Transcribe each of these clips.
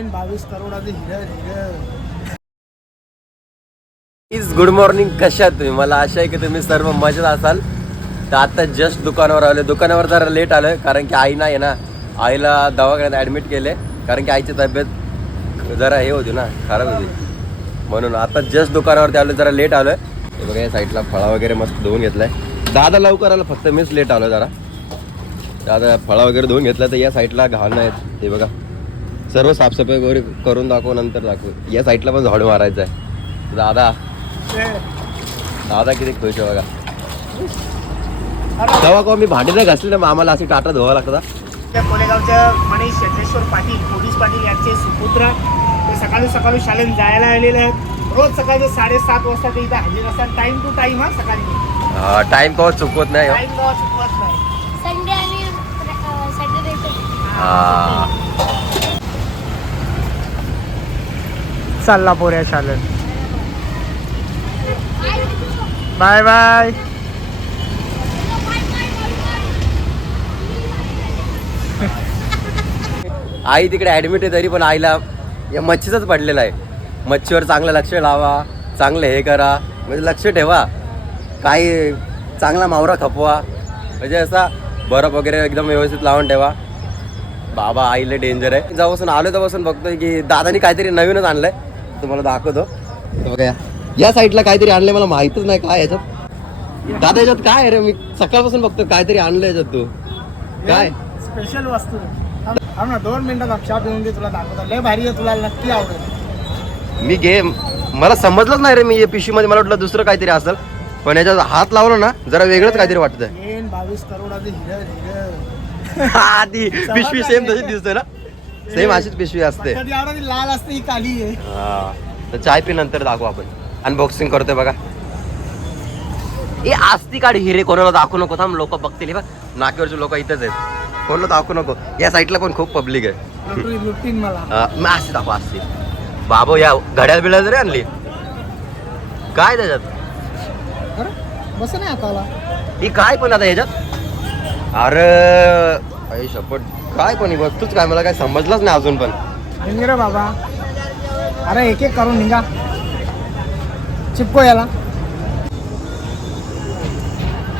Main बावीस करोडाचं हिरं हिरं. इज गुड मॉर्निंग कशा तुम्ही? मला आशा आहे की तुम्ही सर्व मजेत असाल. तर आता जस्ट दुकानावर आलो दुकानावर जरा लेट आलोय कारण की आई नाही आहे ना आईला दवाखान्यात ॲडमिट केले कारण की आईची तब्येत जरा हे होती ना खराब होती. म्हणून आता जस्ट दुकानावरती आलो जरा लेट आलोय. बघा या साईडला फळा वगैरे मस्त धुवून घेतलाय. दादा लवकर आलं फक्त मीच लेट आलो जरा. दादा फळा वगैरे धुवून घेतला तर या साईडला घाण आहेत हे बघा. सर्व साफसफाई वगैरे करून दाखवू नंतर दाखवू. या साईडला पण झाडू मारायचं आहे. दादा. दादा किती खुश आहे बघा. तेव्हा का मी भांडी नाही घासली ना मग आम्हाला अशी टाटा धुवा लागतात त्या कोलेगावच्या मनीष चंद्रेश्वर पाटील पोलीस पाटील यांचे सुपुत्र. ते सकाळी सकाळी शाळेत जायला आलेले आहेत. रोज सकाळचे साडेसात वाजता ते इथे हजर असतात. टाइम टू टाइम हा सकाळी. टाइम कवा चुकवत नाही हो. टाइम गावा चुकवत नाही. संडे आणि सॅटर्डे चालला पोऱ्या शाळेत. Bye bye. आई तिकडे ऍडमिट आहे तरी पण आईला या मच्छीचाच पडलेला आहे. मच्छीवर चांगलं लक्ष लावा चांगलं हे करा. म्हणजे लक्ष ठेवा. काही चांगला मावरा खपवा. म्हणजे असा बर्फ वगैरे एकदम व्यवस्थित लावून ठेवा. बाबा आईला डेंजर आहे. जेव्हापासून आलो तेव्हापासून बघतोय की दादानी काहीतरी नवीनच आणलंय. तुम्हाला दाखवतो. बघा या- साईडला काहीतरी आणलंय मला माहितच नाही काय याच्यात. दादा याच्यात काय रे? मी सकाळपासून बघतो काहीतरी आणलं याच्यात तू. काय? स्पेशल वस्तू ना दोन मिनिटात अक्षात येऊन दे तुला दाखवतो. लय भारी आहे तुला नक्की आवडेल. मी घे. मला समजलंच नाही रे मी पिशवी मध्ये मला वाटलं दुसरं काहीतरी असेल. पण याच्यात हात लावला ना जरा वेगळंच काहीतरी वाटतंय. मेन बावीस करोडाचं हिरं हिरं. ती पिशवी सेम तशी दिसते ना? सेम अशीच पिशवी असते. लाल असते ही काली आहे. हा. तर चाय पी नंतर दाखवू आपण. अनबॉक्सिंग करतोय बघा. ए आस्ती काढ हिरे कोणाला दाखवू नको थांब लोक बघतील. बघ नाक्यावरचे लोक इथेच आहेत. कोणाला दाखवू नको. या साईडला पण खूप पब्लिक आहे. मला. अशी दाखवा असते बाबो या घड्याळ बिड्याळ जरी आणली काय त्याच्यात? बस नाही हाताला. ही काय पण आता ह्याच्यात? अरे शपथ. काय पण वस्तूच काय मला काय समजलंच नाही अजून पण. निघ बाबा. अरे एक एक करून निघा. चिपको याला.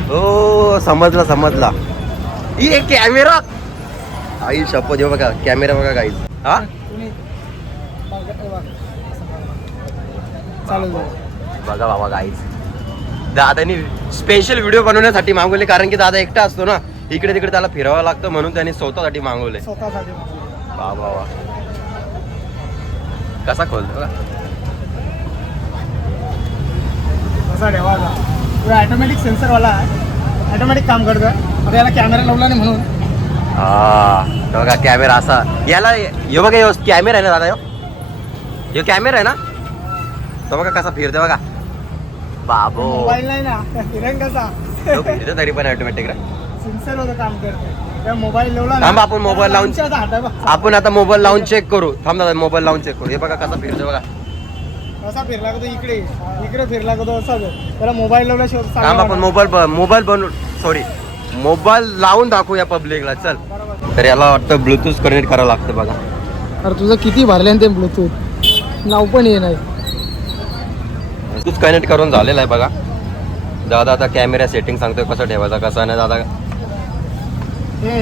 हो समजला समजला. ही कॅमेरा आई शपथ हे बघा. कॅमेरा बघा काही हा? बघा, बाबा गाईज दादानी स्पेशल व्हिडिओ बनवण्यासाठी मागवले कारण की दादा एकटा असतो ना. इकडे तिकडे त्याला फिरावं लागतं म्हणून त्यांनी स्वतःसाठी मागवले स्वतःसाठी वा वा वा. कसा खोलतो तुला ऑटोमॅटिक सेन्सरवाला आहे. ऑटोमॅटिक काम करतं आता याला कॅमेरा लावला नाही म्हणून. हा बघा कॅमेरा असा. याला हे बघा ह्यो कॅमेरा आहे ना दादा ह्यो ह्यो कॅमेरा आहे ना? तो बघा कसा फिरतो बघा. बाबो. मोबाईल नाही ना. कसा? फिरतो तरी पण ऑटोमॅटिक रा. सेन्सर होतं काम करतं. मोबाईल लावला थांब आपण मोबाईल लावून-. आपण आता मोबाईल लावून चेक करू. थांब दादा मोबाईल लावून चेक करू. हे बघा कसा फिरतो बघा. कसा फिरला का तो इकडे. इकडे फिरला का तो असाच आहे. त्याला मोबाईल लावल्याशिवाय थांब आपण मोबाईल ब- मोबाईल बनवून सॉरी मोबाईल लावून दाखवूया पब्लिकला चल. बरोबर. तर याला वाटतं ब्लूटूथ कनेक्ट करावं लागतं बघा. अरे तुझं किती भरले ते ब्लूटूथ नाव पण ये नाही. ब्लूटूथ कनेक्ट करून झालेलं आहे बघा. दादा आता कॅमेरा सेटिंग सांगतोय कसं ठेवायचा कसा नाही दादा? हे.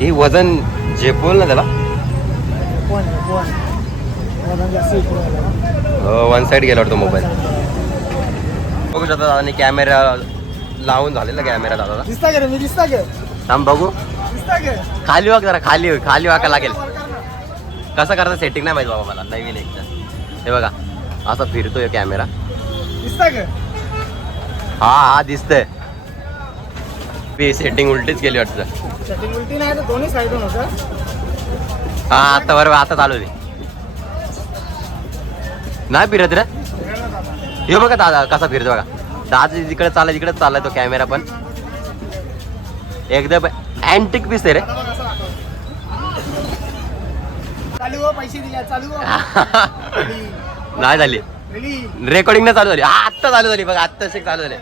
ही वजन झेपवल ना त्याला. वन साईड गेला वाटतो मोबाईल बघू शकता दादाने कॅमेरा लावून झालेला कॅमेरा दादा. दिसता मी दिसता थांब बघू. खाली वाक जरा खाली खाली वाका लागेल. कसं करता सेटिंग नाही माहिती बाबा मला नवीन एकदा हे बघा असा फिरतोय कॅमेरा दिसता हा हा दिसतंय. मी सेटिंग उलटीच केली वाटतं. सेटिंग उलटी नाही तर दोन्ही साईडून होतं. हा आता बरोबर आता चालू दे नाही फिरत रे. हे बघा दादा कसा फिरतो बघा. दादा जिकडे चालला तिकडे चाललाय तो कॅमेरा पण. एकदम अँटिक पीस आहे रे हो पैसे दिले चालू हो. नाही झाली. रेडी रेकॉर्डिंग नाही चालू झाली. आत्ता चालू झाली बघा आत्ता चालू झाली.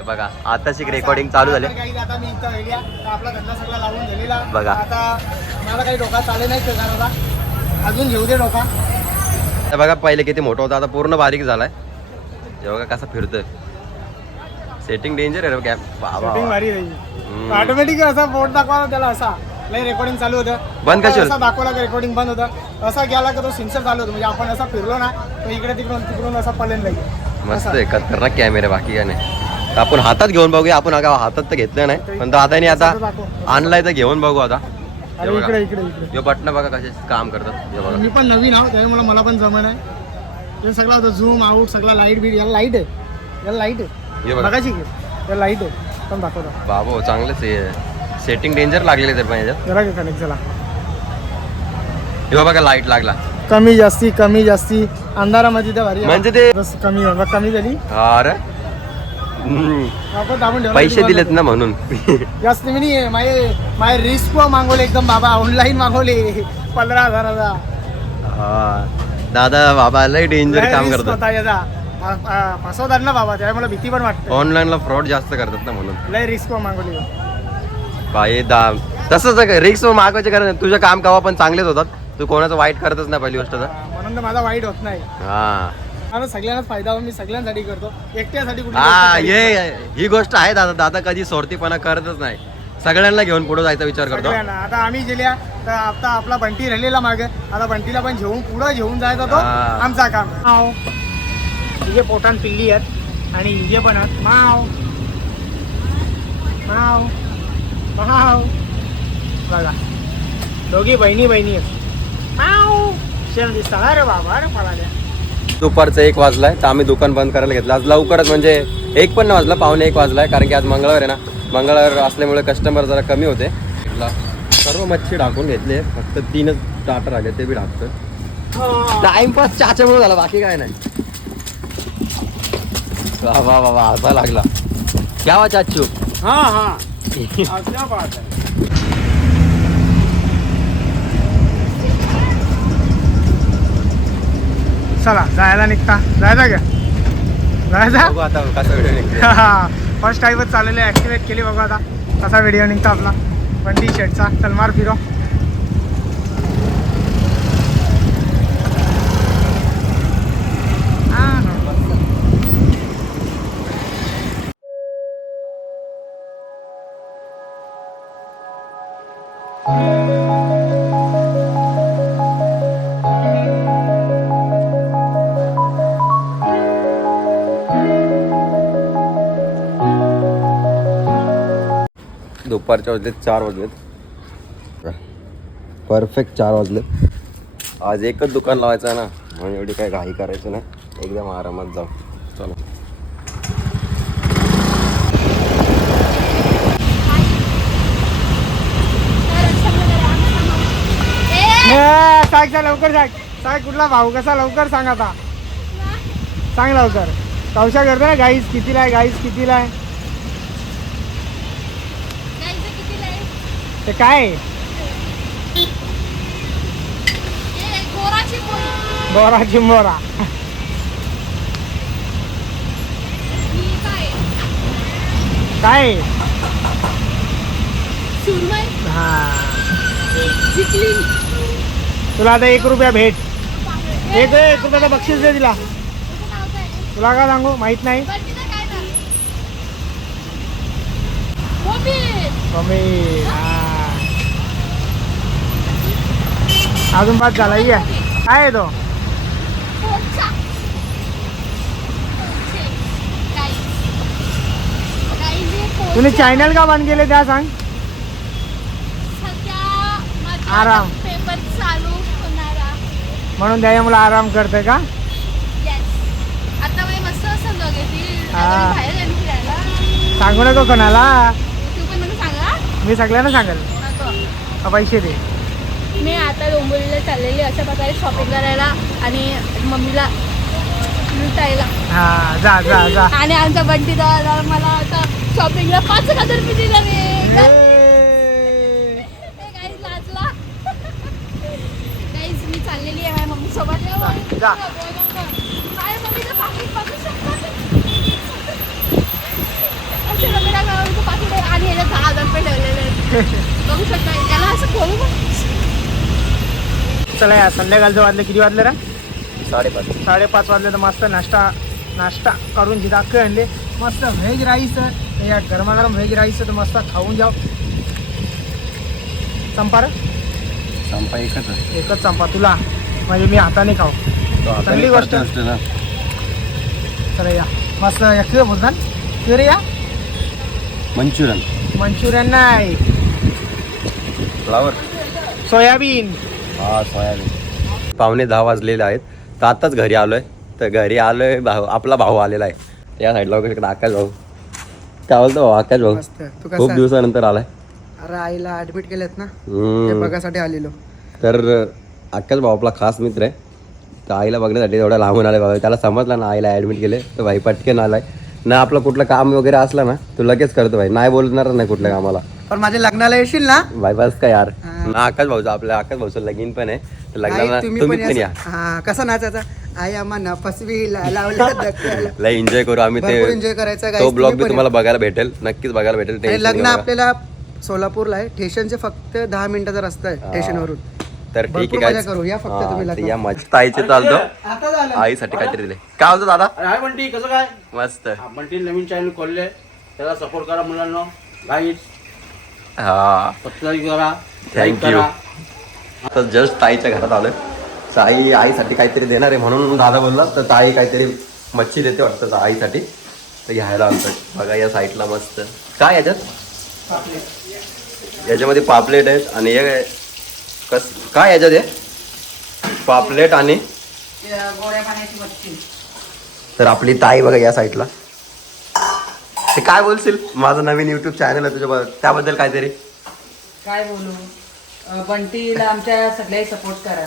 बघा आताशी रेकॉर्डिंग चालू झाले. तर काही आता मी इथं एरिया तर आपला धंदा सगळा लावून गेलेला बघा. आता मला काही डोका नाही अजून घेऊ दे डोका. बघा पहिले किती मोठा होता आता पूर्ण बारीक झालाय. बघा कसा फिरतोय. सेटिंग डेंजर आहे. राहील ऑटोमॅटिक असा बोट दाखवा त्याला असा. लय रेकॉर्डिंग चालू होतं. बंद कशी? असा दाखवला की रेकॉर्डिंग बंद होतं. असा गेला की तो सिन्सर चालू होतो. म्हणजे आपण असा फिरलो ना तो इकडे तिकडून तिकडून असा पलेन लागेल मस्त आहे खतरनाक कॅमेरा बाकी काय नाही. तर आपण हातात घेऊन बघूया. आपण अगा हातात तर घेतलं नाही. पण दादाने आता आणलाय तर घेऊन बघू आता. हे हे बटन बघा कसे काम करतात. हे बघा. मी पण नवीन आहो त्यामुळे मला पण जमन आहे हे सगळं होतं झूम आउट सगळा लाइट बीट याला लाइट आहे. याला लाइट आहे. हे बघा. बघायची याला लाइट आहे. पण दाखवतो. बाबो चांगलंच आहे सेटिंग डेंजर लागलेले तर पण याच्यात. जरा की कनेक्ट झाला हे बघा लाइट लागला. कमी जास्ती कमी जास्ती. अंधारामध्ये त्या भारी म्हणजे ते बस कमी कमी झाली. अरे. पैसे दिलेत ना म्हणून. जास्त मी नाही माझे माझे रिस्क मागवले एकदम बाबा ऑनलाईन मागवले. पंधरा हजाराचा. हा. दादा बाबा लय डेंजर काम करतात. फ- फसवतात ना बाबा त्यामुळे मला भीती पण वाटते. ऑनलाईनला फ्रॉड जास्त करतात ना म्हणून. लय रिस्क मागवली. बाई दा तसंच रिक्स मागवायचे कारण तुझं काम कवा पण चांगलेच होतात. तू कोणाचं वाईट करतच नाही पहिली गोष्ट तर. म्हणून तर माझा वाईट होत नाही. हा. मला सगळ्यांनाच फायदा हो मी सगळ्यांसाठी करतो. एकट्यासाठी कुठली हा गोष्ट ही गोष्ट आहे दादा. दादा कधी सोरतीपणा करतच नाही. सगळ्यांना घेऊन पुढे जायचा विचार. करतो. सगळ्यांना. आता आम्ही गेल्या तर आता आपला बंटी राहिलेला मागे. आता बंटीला पण घेऊन पुढं घेऊन जायचा तो हा. आमचा काम. माव. हिजे पोटान पिल्ली आहेत. आणि हिजे पण आहेत. माव. माव. माव. बघा. दोघी बहिणी बहिणी आहेत. माव. शेण दिसता. अरे बाबा अरे मला दुपारचं एक वाजलाय तर आम्ही दुकान बंद करायला घेतलं. आज लवकरच म्हणजे एक पण नाही वाजला पावणे एक वाजलाय कारण की आज मंगळवार आहे ना. मंगळवार असल्यामुळे कस्टमर जरा कमी होते. सर्व मच्छी टाकून घेतले फक्त तीनच स्टार्टर आले ते बी टाकतं टाइमपास चाच्यामुळे झाला बाकी काय नाही. वा वा वा वा असा लागला. क्या वा चाचू हा हा. चला जायला निघता. जायचा का? जायचा? बघू आता कसा व्हिडिओ निघतो फर्स्ट टाईमच चाललेले ॲक्टिवेट केली बघा आता. कसा व्हिडिओ निघतो आपला. बंटी शेटचा तलमार फिरो. दुपारच्या वाजलेत चार वाजलेत. परफेक्ट चार वाजलेत. आज एकच दुकान लावायचं आहे ना म्हणून एवढी काही घाई करायची नाही. एकदम आरामात जाऊ. चलो. सांग लवकर सांग सांग कुठला भाऊ? कसा? लवकर सांग आता. सांग लवकर. कौशा करतो ना गाईस कितीला आहे? गाईस कितीला आहे? ते काय? आहे? बोरा चिंबोरा काय? हा. तुला आता एक रुपया भेट. एक एक रुपयाचं बक्षीस दे तिला. तुला काय सांगू? माहीत नाही. मम्मी हा. अजून पाच झाला ये काय आहे तो? तुम्ही चॅनल का बंद केले त्या सांग? आराम. पेपर चालू होणारा म्हणून त्या मला आराम करते का. आता मस्त हा. सांगू नको कोणाला. मी सगळ्यांना सांगेल. पैसे दे. मी आता डोंबिवलीला चाललेली अशा प्रकारे शॉपिंग करायला आणि मम्मीला लुटायला. हा जा जा जा. आणि आमचा बंटी दादा मला आता शॉपिंगला पाच हजार रुपये दिला रे ए. गाईज लाजला गाईज मी चाललेली आहे माझ्या मम्मी सोबत जा. माझ्या मम्मीचं पाकिट बघू शकता पाचशे रुपये टाकावं, पाचशे रुपये आणि याच्यात दहा हजार रुपये ठेवलेले आहेत. बघू शकता त्याला असं खोलू पण चला या संध्याकाळचं वाजले किती वाजले रा? साडेपाच. साडेपाच वाजले तर मस्त नाश्ता नाश्ता करून जिथं अख्खे आणले. मस्त व्हेज राईस या गरमागरम व्हेज राईस तर मस्त खाऊन जाऊ. चंपा रे? संपा एकच आहे. एकच चंपा तुला. म्हणजे मी हाताने खाऊ. तो हाताने चांगली गोष्ट. असतो ना. चला या. मस्त या. किती बोलतात किती या? मंचुरियन. मंचुरियन नाही. फ्लावर. सोयाबीन. हा सोयाबीन. पावणे दहा वाजलेले आहेत. तर आताच घरी आलोय. तर घरी आलोय भाऊ आपला भाऊ आलेला आहे. त्या साईडला वगैरे इकडे आकाश भाऊ. काय बोलतो भाऊ आकाश भाऊ? खूप दिवसानंतर आलाय. अरे आईला ऍडमिट केलेत ना? ते. बघासाठी आलेलो. तर आकाश भाऊ आपला खास मित्र आहे. तर आईला बघण्यासाठी एवढा लांबून आलाय बाबा त्याला समजलं ना आईला ऍडमिट केले. तर भाई पटकन आलाय. ना आपलं कुठलं काम वगैरे असलं ना तू लगेच करतो भाई. नाही बोलणार नाही कुठल्या कामाला. पण माझ्या लग्नाला येशील ना? भाई बस का यार. आकाश भाऊचं आपल्या आकाश भाऊचं लगीन पण आहे. तर लग्नाला आई, तुम्ही पण या हा कसा नाचायचा? आई आम्हा फसवी धक्क्याला. लय एन्जॉय करू आम्ही भरपूर ते एन्जॉय करायचा तो. ब्लॉग बी तुम्हाला बघायला भेटेल. नक्कीच बघायला भेटेल. आणि tension लग्न नका. आपल्याला सोलापूरला आहे. स्टेशनचे फक्त दहा मिनिटाचा रस्ता आहे हा. स्टेशनवरून तर ठीक भरपूर आहे मजा. करू. या फक्त हा, तुम्ही तर लग्नात. या मस्त आईचे चालतो आता झालं. आईसाठी काहीतरी दिले काय होतं दादा? हाय बंटी कसं काय? मस्त. बंटी नवीन चॅनल खोलले. त्याला सपोर्ट करा मुलांना. गाईड हा. सबस्क्राईब करा. आता जस्ट ताईच्या घरात आलोय. तर आई आईसाठी काहीतरी देणार आहे म्हणून दादा बोलला तर ताई काहीतरी मच्छी देते वाटतं आईसाठी. तर घ्यायला आणतोय. बघा या साईडला मस्त. काय याच्यात? याच्यामध्ये पापलेट आहेत आणि हे कस काय याच्यात आहे पापलेट आणि तर आपली ताई बघा या साईडला. ते काय बोलशील? माझं नवीन युट्यूब चॅनल आहे तुझ्या त्याबद्दल काहीतरी. काय बोलू? अं, बंटीला आमच्या सगळे सपोर्ट करा.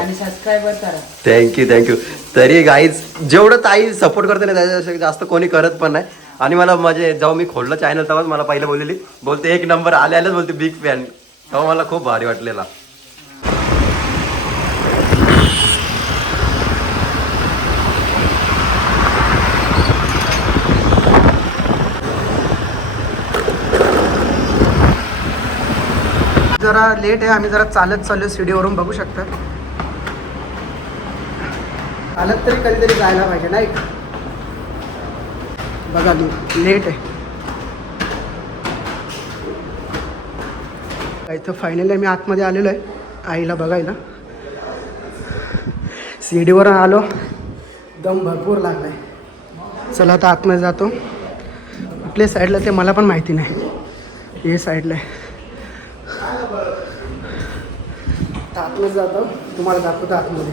आणि सबस्क्रायबर करा. थँक्यू थँक्यू तरी गाईज जेवढं ताई सपोर्ट करते ना त्याच्यापेक्षा जास्त कोणी करत पण नाही. आणि मला म्हणजे जेव्हा मी खोललं चॅनल तेव्हाच मला पहिलं बोललेली बोलते एक नंबर आले आलेच बोलते बिग फॅन तेव्हा मला खूप भारी वाटलेला. जरा लेट आहे आम्ही जरा चालत चाललो सीडीवरून बघू शकता. चालत तरी कधीतरी जायला पाहिजे नाही बघा तू लेट आहे. इथं फायनली आम्ही आतमध्ये आलेलो आहे आईला बघायला. सीडीवर आलो दम भरपूर लागलाय. चला आता आतमध्ये जातो. कुठल्या साईडला ते मला पण माहिती नाही. हे साईडला आहे. आता आतमध्ये जातो. तुम्हाला दाखवतो आतमध्ये.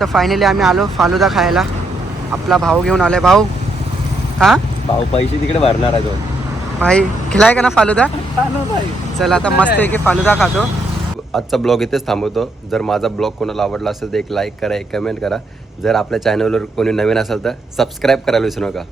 तर फायनली आम्ही आलो फालुदा खायला. आपला भाऊ घेऊन आलाय. भाऊ हा? भाऊ पैसे तिकडे भरणार आहे तो. भाई खिलाय का ना फालुदा? चला आता मस्त आहे की फालुदा खातो. आजचा ब्लॉग इथेच थांबवतो. जर माझा ब्लॉग कोणाला आवडला असेल तर एक लाईक करा एक कमेंट करा. जर आपल्या चॅनलवर कोणी नवीन असेल तर सबस्क्राईब करायला विसरू नका.